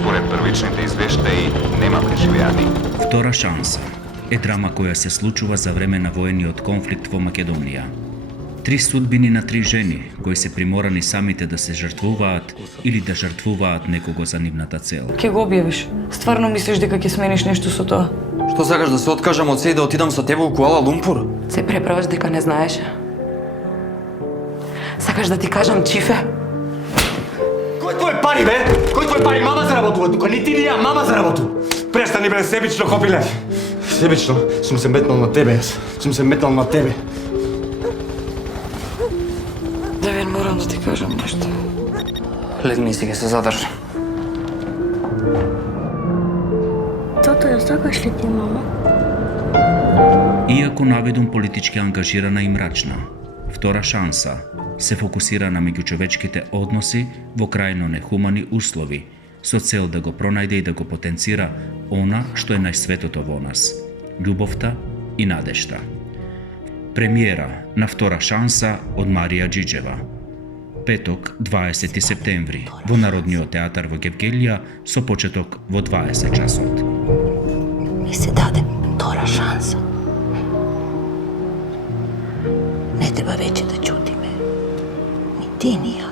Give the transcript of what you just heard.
Според првичните извештаи нема преживеани. Втора шанса е драма која се случува за време на воениот конфликт во Македонија. 3 судбини на 3 жени кои се приморани самите да се жртвуваат или да жртвуваат некого за нивната цел. Ке го објавиш? Стварно мислиш дека ќе смениш нешто со тоа? Што сакаш да се откажам од се и да отидам со тебе у Куала Лумпур? Се преправаш дека не знаеш? Сакаш да ти кажам чифе? Кој твој пари, бе? Кој твој пари? Мама заработува тука, ни ти ни ја, мама заработува. Престани, бе, себично, Хопиле. Себично, сум се метнал на тебе, јас. Сум се метнал на тебе. Девин, морам да ти кажам нешто. Легни си, ќе се задржам. Тото ја сакаш ли ти, мама? Иако наведум политички ангажирана и мрачна, втора шанса се фокусира на меѓучовечките односи во крајно нехумани услови, со цел да го пронајде и да го потенцира она што е најсветото во нас – љубовта и надежта. Премиера на втора шанса од Марија Џиџева. Петок, 20 септември, во Народниот театар во Гевгелија, со почеток во 20 часот. Ми се даде втора шанса. Не треба веќе да чутиме. Ни ти, ни ја.